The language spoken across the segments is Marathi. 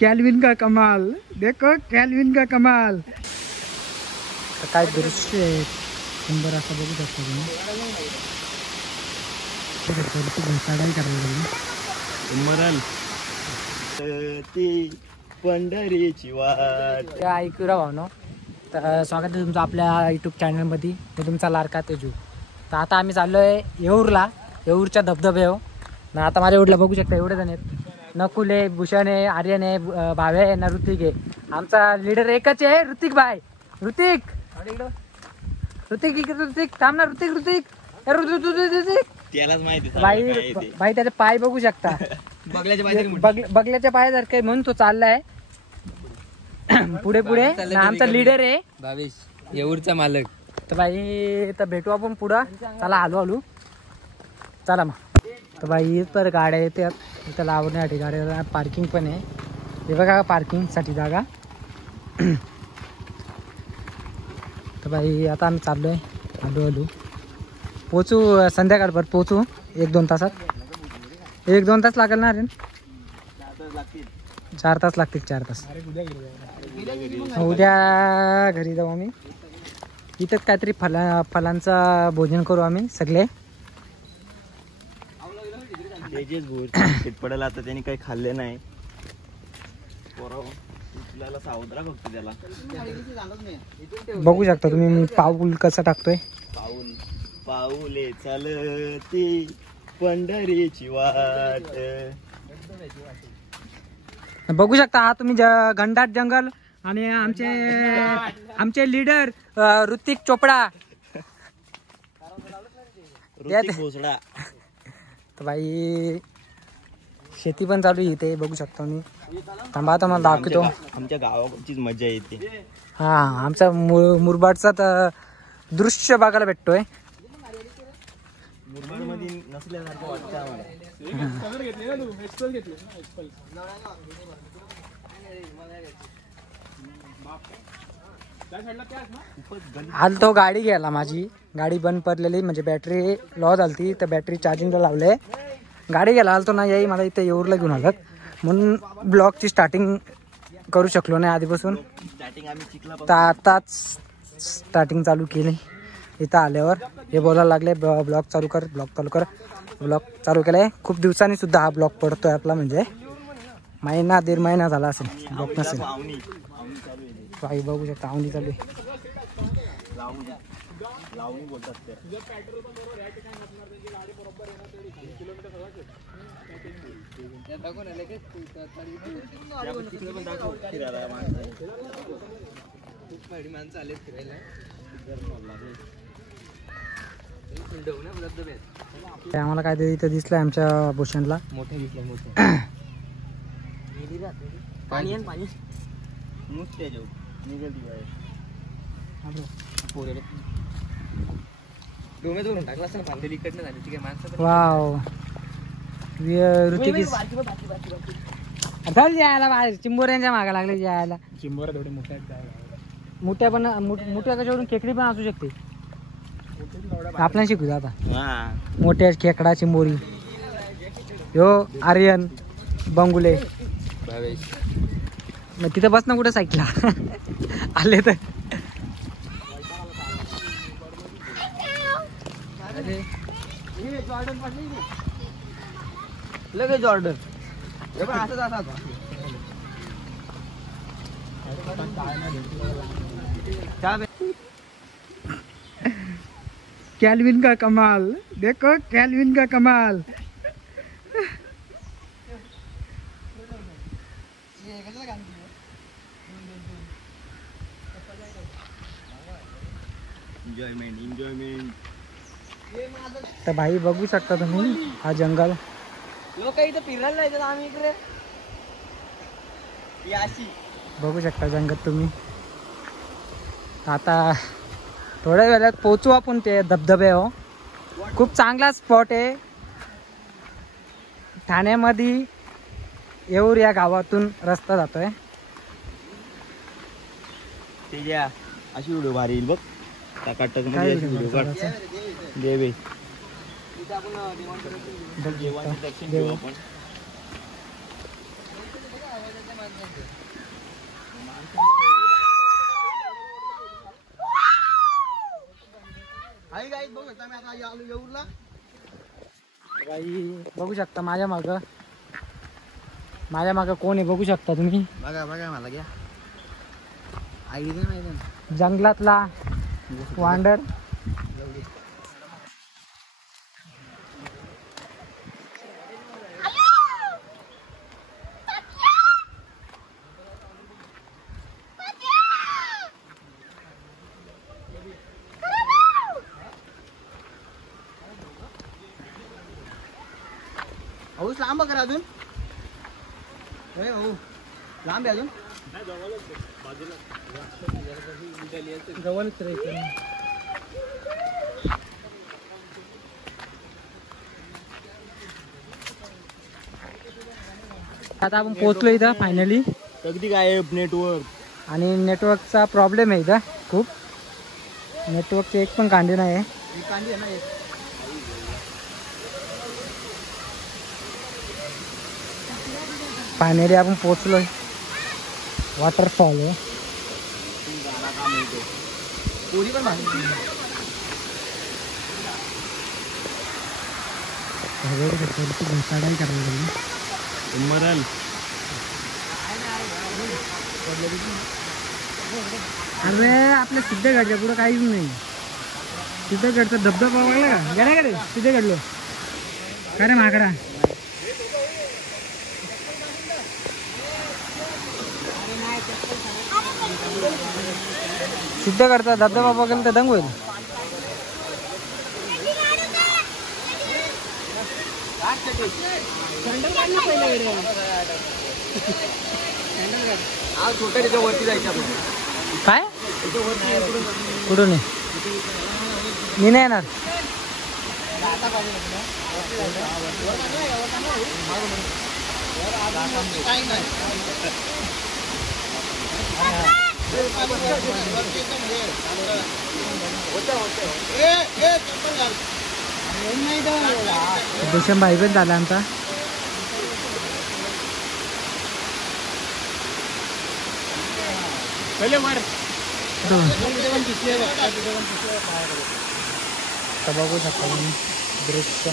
कैल्विन का कमाल, देखो कैल्विन का कमाल. काय दृश्य आहे सुंदर असं बघू शकता तुम्ही. मरल ती पंढरीची वाट. ऐकू राहा भावनो. तर स्वागत आहे तुमचं आपल्या यूट्यूब चॅनलमध्ये. मी तुमचा लाडका तेजू. तर आता आम्ही चाललो आहे येऊरला, येऊरच्या धबधब्यावर. ना आता माझ्या एवढला बघू शकता एवढे जण आहेत. नकुल आहे, भूषण आहे, आर्यन आहे, भावे आहे ना, ऋतिक आहे. आमचा लीडर एकच आहे, ऋतिक भाई. ऋतिक थांब ना. ऋतिक त्यालाच माहिती भाई त्याचे पाय बघू शकता. बगल्याच्या पायासारखे म्हणून तो चाललाय पुढे पुढे. आमचा लीडर आहे भावेश, येऊरचा मालक. तर भाई तर भेटू आपण पुढं. चला हळू चला मग. तर भाई तर गाड्या येतात इथं लावण्यासाठी. गाड्या पार्किंग पण आहे. हे बघा पार्किंगसाठी जागा. तर भाई आता आम्ही चाललोय हळू पोचू. संध्याकाळपर्यंत पोचू 1-2 तासात. 1-2 तास लागेल ना रे. 4 तास लागतील. 4 तास. उद्या घरी जाऊ आम्ही. इथंच काहीतरी फलांचा भोजन करू आम्ही सगळे. शेत पडायला आता त्यांनी काही खाल्ले नाही. सावधरा फक्त त्याला बघू शकता तुम्ही. मी पाऊल कसं टाकतोय. पाऊले चालती पंढरीची वाट. बघू शकता हा तुम्ही घनदाट जंगल. आणि आमचे लीडर ऋतिक चोपडा. भोसडा. तर भाई शेती पण चालू आहे इथे बघू शकता मी. थांबा आता मला दाखवतो. आमच्या गावाकडचीच मजा येते. हा आमचा मुरबाडचा तर दृश्य बघायला भेटतोय. मुरबाडमध्ये नसल्यासारखं वाटतं आम्हाला. हाल तो गाडी घ्यायला. माझी गाडी बंद पडलेली म्हणजे बॅटरी लॉस झाली. तर बॅटरी चार्जिंगला लावले. गाडी घ्यायला आलतो ना याही मला इथे येऊरला घेऊन आलं म्हणून ब्लॉगची स्टार्टिंग करू शकलो नाही आधीपासून. तर आताच स्टार्टिंग चालू केली. इथं आल्यावर हे बोलायला लागले ब्लॉग चालू कर. ब्लॉग चालू केलाय. खूप दिवसांनी सुद्धा हा ब्लॉग पडतोय आपला. म्हणजे 1-1.5 महिना झाला असेल ब्लॉग नसेल. काही बघू शकता आवणी चालू आहे. आम्हाला काहीतरी इथं दिसलंय आमच्या भूषणला. मोठे दिसले मोठे. पाणी नुसते जाऊ निघाली डोम्यातून टाकला असं पाणी इकडनं झाली. ठीक आहे माणसं. वाव ऋतिक यायला चिंबोऱ्यांच्या मागा लागले यायला. चिंबोरा थोडे मोठ्या मोठ्या पण मोठ्या कशावरून खेकडी पण असू शकते. आपल्याला शिकू आता मोठ्या खेकडा चिंबोरी. यो आर्यन बंगुले भावेश. मग तिथं बस ना कुठं साईडला आले तर. लगेच ऑर्डर. कैल्विन का कमाल, देखो कैल्विन का कमाल. एन्जॉयमेंट. तर भाई बघू शकता तुम्ही हा जंगल. लोक इथं फिरायला येतात. आम्ही इकडे बघू शकता जंगल तुम्ही. आता थोड्या वेळात पोचू आपण ते धबधब्यावर. खूप चांगला स्पॉट आहे. ठाण्यामध्ये येऊर या गावातून रस्ता जातोय. त्याच्या अशी व्हिडिओ भारी येईल बघ. टाकाटक मध्ये व्हिडिओ काढ. देवे बाई बघू शकता माझ्या मागं कोण आहे बघू शकता तुम्ही. बघा मला घ्या आयडी नाही जंगलातला वांडर. पाऊस लांब करा अजून लांब आहे अजून जवळच राहायचं. आता आपण पोहोचलो इथं फायनली. अगदी गायब नेटवर्क आणि नेटवर्कचा प्रॉब्लेम आहे इथं खूप. नेटवर्कची एक पण कांडी नाही आहे. कांदी आहे ना एक. फायनली आपण पोहोचलोय. वॉटरफॉल आहे. पोरी पण भाजी घोसाडाही करायला मरल. अरे आपल्या सिद्धगडच्या पुढं काहीच नाही. सिद्धगडचा धबधबा बघला का? गेला का रे सिद्धगडलो? का रे माकडा? सिद्धगडचा धबधबा बघायला तर दंग होईल. वरती जायचं आपण. काय कुठून आहे? मी नाही येणार. देशम भाई पण झाला आमचा. बघू शकता तुम्ही दृश्य.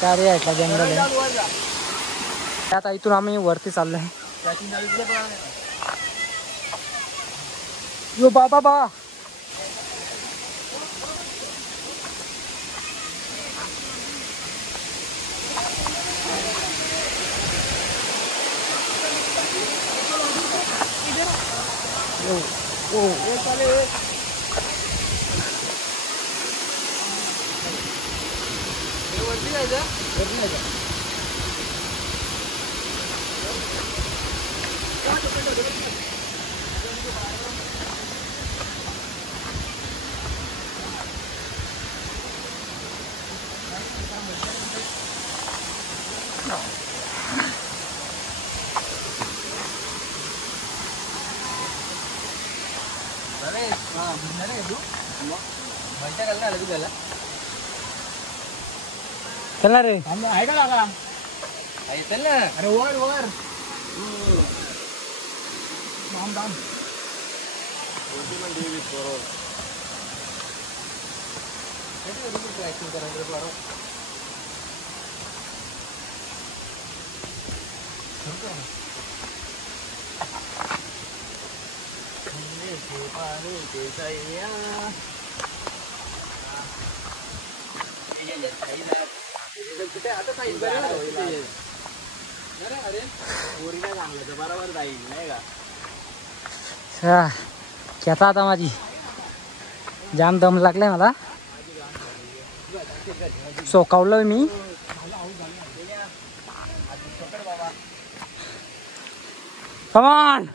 चारी ऐकला जंगल आहे. आता इथून आम्ही वरती चाललोय. यो बाबा बा चला रे. आहे का लागा? चल ना. अरे वर वर दाम दाम. खेचा आता माझी जाम दम लागलाय मला. सोकावलोय मी. Come on.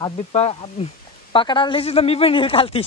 हात बीत पकडायला सुद्धा मी पण येईल खालती.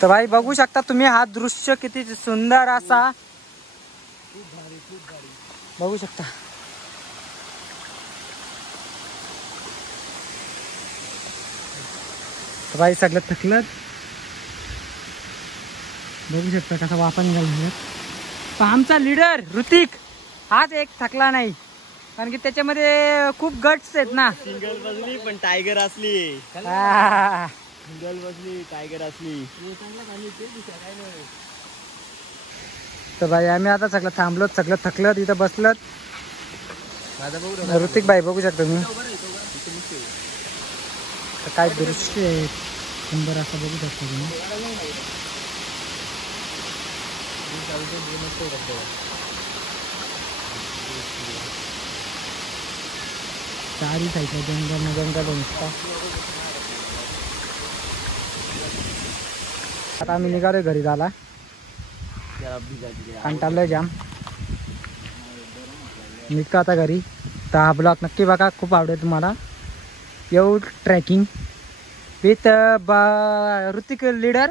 तर भाई बघू शकता तुम्ही हा दृश्य किती सुंदर असा बघू शकता. तर भाई सगळं थकलं बघू शकता कसा वापन घालून. पण आमचा लीडर ऋतिक हाच एक थकला नाही कारण की त्याच्यामध्ये खूप गट्स आहेत ना. सिंगल बसली पण टायगर असली. हा. सिंगल बसली टायगर असली. तर भाई आम्ही आता सगळं थांबलो सगळं थकलं तिथं बसलं. ऋतिक भाई बघू शकतो मी तर काय दृश्य आहे सुंदर असं बघू शकतो तुम्ही. चारी साईडला जंगल जंगल नुसता. आता आम्ही निघालोय घरी झाला कंटाळलोय जाम. निघतो आता घरी. तर हा ब्लॉग नक्की बघा खूप आवडेल तुम्हाला. Yeoor trekking with Hrithik leader.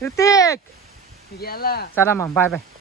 Hrithik गेला. चला मग बाय बाय.